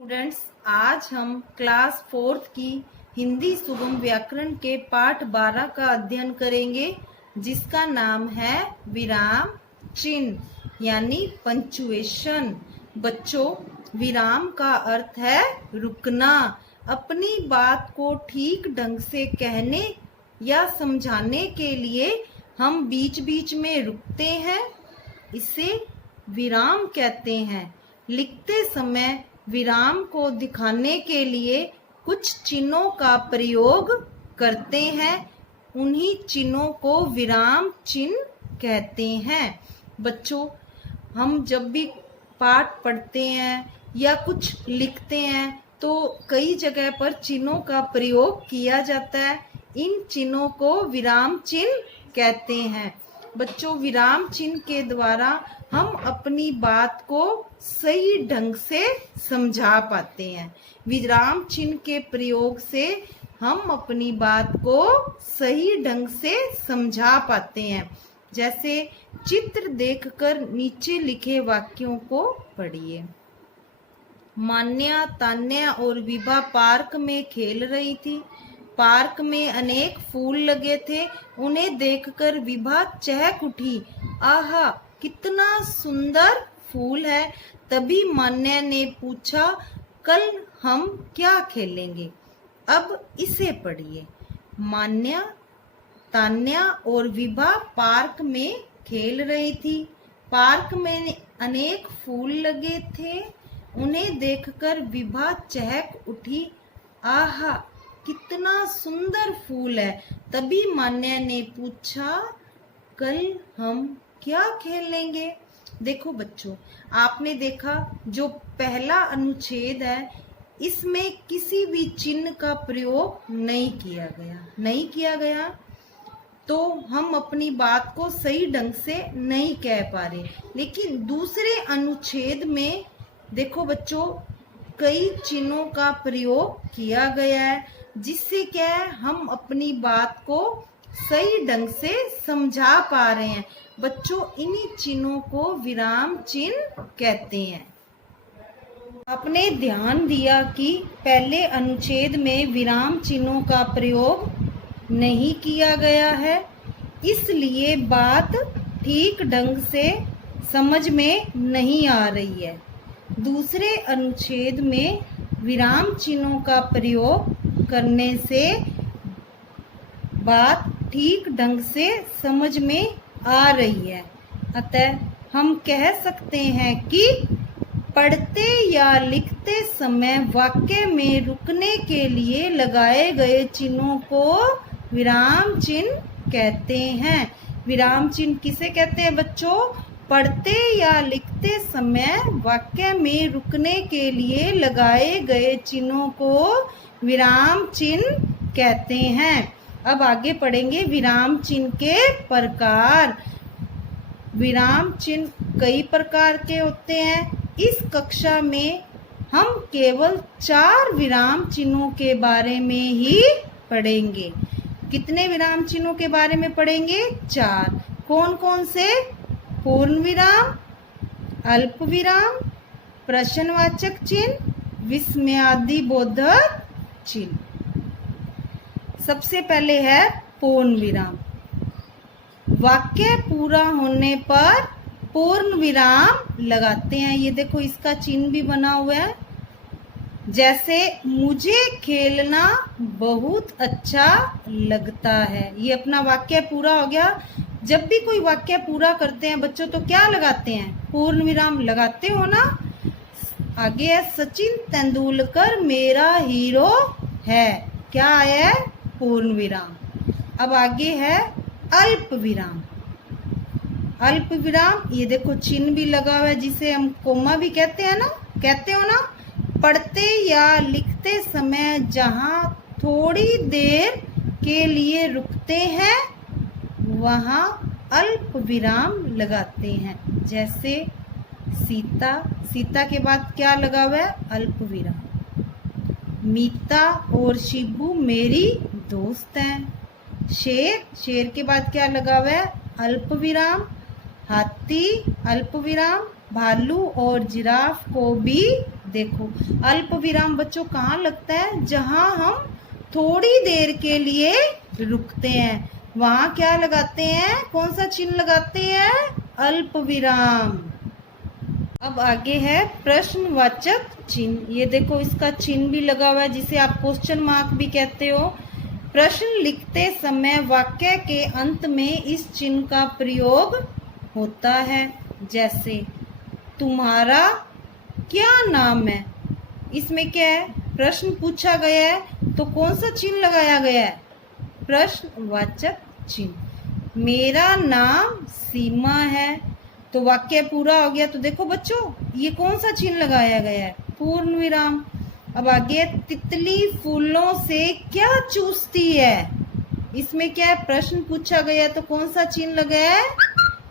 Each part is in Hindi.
स्टूडेंट्स, आज हम क्लास 4th की हिंदी सुगम व्याकरण के पाठ 12 का अध्ययन करेंगे, जिसका नाम है विराम चिन्ह यानी पंचुएशन। बच्चों, विराम का अर्थ है रुकना। अपनी बात को ठीक ढंग से कहने या समझाने के लिए हम बीच बीच में रुकते हैं, इसे विराम कहते हैं। लिखते समय विराम को दिखाने के लिए कुछ चिन्हों का प्रयोग करते हैं, उन्हीं चिन्हों को विराम चिन्ह कहते हैं। बच्चों, हम जब भी पाठ पढ़ते हैं या कुछ लिखते हैं तो कई जगह पर चिन्हों का प्रयोग किया जाता है, इन चिन्हों को विराम चिन्ह कहते हैं। बच्चों, विराम चिन्ह के द्वारा हम अपनी बात को सही ढंग से समझा पाते हैं। विराम चिन्ह के प्रयोग से हम अपनी बात को सही ढंग से समझा पाते हैं। जैसे चित्र देखकर नीचे लिखे वाक्यों को पढ़िए। मान्या, तान्या और विभा पार्क में खेल रही थी। पार्क में अनेक फूल लगे थे, उन्हें देखकर विभा चहक उठी। आहा, कितना सुंदर फूल है। तभी मान्या ने पूछा, कल हम क्या खेलेंगे? अब इसे पढ़िए। मान्या, तान्या और विभा पार्क में खेल रही थी। पार्क में अनेक फूल लगे थे, उन्हें देखकर विभा चहक उठी। आहा, कितना सुंदर फूल है। तभी मान्या ने पूछा, कल हम क्या खेलेंगे? देखो बच्चों, आपने देखा जो पहला अनुच्छेद है, इसमें किसी भी चिन्ह का प्रयोग नहीं किया गया, तो हम अपनी बात को सही ढंग से नहीं कह पा रहे। लेकिन दूसरे अनुच्छेद में देखो बच्चों, कई चिन्हों का प्रयोग किया गया है, जिससे क्या है, हम अपनी बात को सही ढंग से समझा पा रहे हैं। बच्चों, इन्हीं चिन्हों को विराम चिन्ह कहते हैं। आपने ध्यान दिया कि पहले अनुच्छेद में विराम चिन्हों का प्रयोग नहीं किया गया है, इसलिए बात ठीक ढंग से समझ में नहीं आ रही है। दूसरे अनुच्छेद में विराम चिन्हों का प्रयोग करने से बात ठीक ढंग से समझ में आ रही है। अतः हम कह सकते हैं कि पढ़ते या लिखते समय वाक्य में रुकने के लिए लगाए गए चिन्हों को विराम चिन्ह कहते हैं। विराम चिन्ह किसे कहते हैं बच्चों? पढ़ते या लिखते समय वाक्य में रुकने के लिए लगाए गए चिन्हों को विराम चिन्ह कहते हैं। अब आगे पढ़ेंगे विराम चिन्ह के प्रकार। विराम चिन्ह कई प्रकार के होते हैं। इस कक्षा में हम केवल 4 विराम चिन्हों के बारे में ही पढ़ेंगे। कितने विराम चिन्हों के बारे में पढ़ेंगे? 4। कौन कौन से? पूर्ण विराम, अल्प विराम, प्रश्नवाचक चिन्ह, विस्मयादिबोधक चिन्ह। सबसे पहले है पूर्ण विराम। वाक्य पूरा होने पर पूर्ण विराम लगाते हैं। ये देखो, इसका चिन्ह भी बना हुआ है। जैसे मुझे खेलना बहुत अच्छा लगता है, ये अपना वाक्य पूरा हो गया। जब भी कोई वाक्य पूरा करते हैं बच्चों, तो क्या लगाते हैं? पूर्ण विराम लगाते हो ना। आगे है सचिन तेंदुलकर मेरा हीरो है, क्या आया है? पूर्ण विराम। अब आगे है अल्प विराम। अल्प विराम, ये देखो चिन्ह भी लगा हुआ है, जिसे हम कोमा भी कहते हैं ना, कहते हो ना। पढ़ते या लिखते समय जहाँ थोड़ी देर के लिए रुकते हैं, वहाँ अल्प विराम लगाते हैं। जैसे सीता, सीता के बाद क्या लगा हुआ है? अल्प विराम। मीता और शिबू मेरी दोस्त हैं। शेर, शेर के बाद क्या लगा हुआ है? अल्प विराम। हाथी, अल्प विराम। भालू और जिराफ को भी देखो अल्प विराम बच्चों कहाँ लगता है, जहां हम थोड़ी देर के लिए रुकते हैं, वहां क्या लगाते हैं, कौन सा चिन्ह लगाते हैं, अल्प विराम। अब आगे है प्रश्नवाचक चिन्ह। ये देखो इसका चिन्ह भी लगा हुआ है जिसे आप क्वेश्चन मार्क भी कहते हो। प्रश्न लिखते समय वाक्य के अंत में इस चिन्ह का प्रयोग होता है। जैसे तुम्हारा क्या नाम है, इसमें क्या है, प्रश्न पूछा गया है तो कौन सा चिन्ह लगाया गया है, प्रश्नवाचक चिन्ह। मेरा नाम सीमा है, तो वाक्य पूरा हो गया। तो देखो बच्चों ये कौन सा चिन्ह लगाया गया है, पूर्ण विराम। अब आगे तितली फूलों से क्या चूसती है, इसमें क्या है, प्रश्न पूछा गया तो कौन सा चिन्ह लगाया है,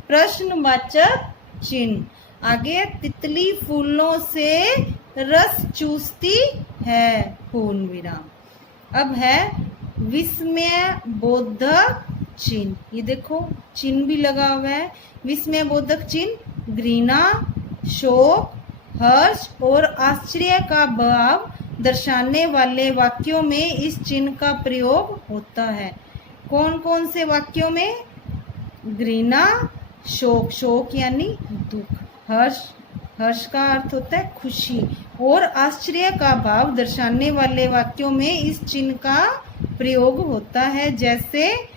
प्रश्नवाचक चिन्ह। आगे तितली फूलों से रस चूसती है, पूर्ण विराम। अब है विस्मय बोधक चिन्ह। ये देखो चिन्ह भी लगा हुआ है, विस्मय बोधक चिन्ह घृणा, शोक, हर्ष और आश्चर्य का भाव दर्शाने वाले वाक्यों में इस चिन्ह का प्रयोग होता है। कौन कौन से वाक्यों में, घृणा, शोक, शोक यानी दुख, हर्ष का अर्थ होता है खुशी, और आश्चर्य का भाव दर्शाने वाले वाक्यों में इस चिन्ह का प्रयोग होता है। जैसे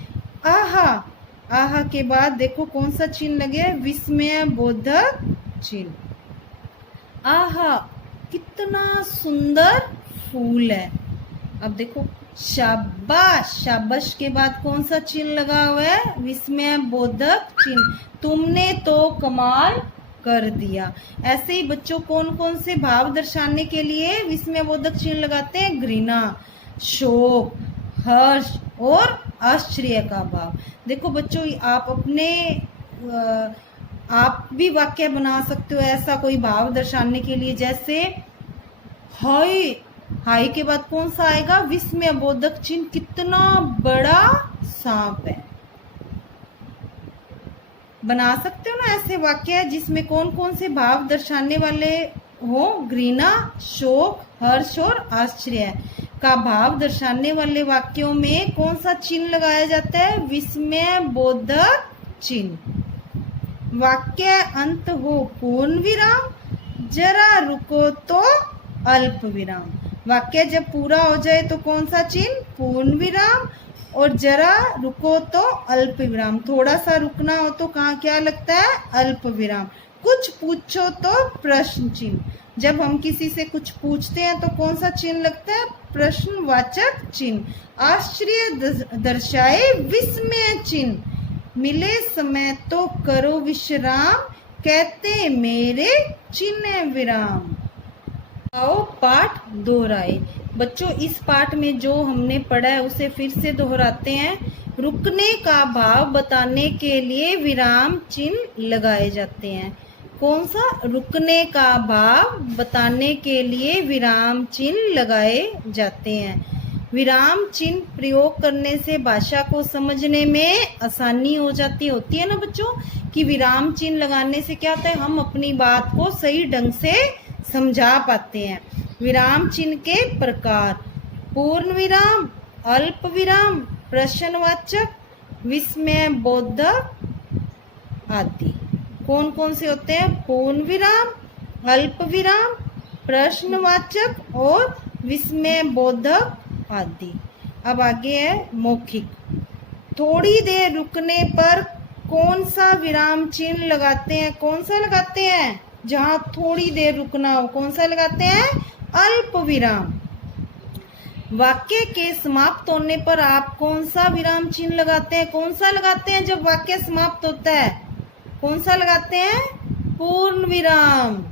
आहा, आहा के बाद देखो कौन सा चिन्ह लगे, विस्मय बोधक चिन्ह। आहा कितना सुंदर फूल है। अब देखो शाबाश, शाबाश के बाद कौन सा चिन्ह लगा हुआ है, विस्मय बोधक चिन्ह, तुमने तो कमाल कर दिया। ऐसे ही बच्चों कौन कौन से भाव दर्शाने के लिए विस्मय बोधक चिन्ह लगाते हैं, घृणा, शोक, हर्ष और आश्चर्य का भाव। देखो बच्चों आप अपने आप भी वाक्य बना सकते हो ऐसा कोई भाव दर्शाने के लिए। जैसे हाय, हाय के बाद कौन सा आएगा, विस्मय बोधक चिन्ह, कितना बड़ा सांप है। बना सकते हो ना ऐसे वाक्य जिसमें कौन कौन से भाव दर्शाने वाले हो, घृणा, शोक, हर्ष और आश्चर्य का भाव दर्शाने वाले वाक्यों में कौन सा चिन्ह लगाया जाता है, विस्मय बोधक चिन्ह। वाक्य अंत हो पूर्ण विराम, जरा रुको तो अल्प विराम। वाक्य जब पूरा हो जाए तो कौन सा चिन्ह, पूर्ण विराम, और जरा रुको तो अल्प विराम। थोड़ा सा रुकना हो तो कहाँ क्या लगता है, अल्प विराम। कुछ पूछो तो प्रश्न चिन्ह। जब हम किसी से कुछ पूछते हैं तो कौन सा चिन्ह लगता है, प्रश्नवाचक चिन्ह। आश्चर्य दर्शाए विस्मय चिन्ह। मिले समय तो करो विश्राम, कहते मेरे चिन्ह विराम। आओ पाठ दोहराए। बच्चों इस पाठ में जो हमने पढ़ा है उसे फिर से दोहराते हैं। रुकने का भाव बताने के लिए विराम चिन्ह लगाए जाते हैं। कौन सा, रुकने का भाव बताने के लिए विराम चिन्ह लगाए जाते हैं। विराम चिन्ह प्रयोग करने से भाषा को समझने में आसानी हो जाती होती है ना बच्चों, कि विराम चिन्ह लगाने से क्या होता है, हम अपनी बात को सही ढंग से समझा पाते हैं। विराम चिन्ह के प्रकार, पूर्ण विराम, अल्प विराम, प्रश्नवाचक, विस्मय बोधक आदि। कौन कौन से होते हैं, पूर्ण विराम, अल्प विराम, प्रश्नवाचक और विस्मय बोधक आदि। अब आगे है मौखिक। थोड़ी देर रुकने पर कौन सा विराम चिन्ह लगाते हैं, कौन सा लगाते हैं, जहां थोड़ी देर रुकना हो कौन सा लगाते हैं, अल्प विराम। वाक्य के समाप्त होने पर आप कौन सा विराम चिन्ह लगाते हैं, कौन सा लगाते हैं जब वाक्य समाप्त होता है, कौन सा लगाते हैं, पूर्ण विराम।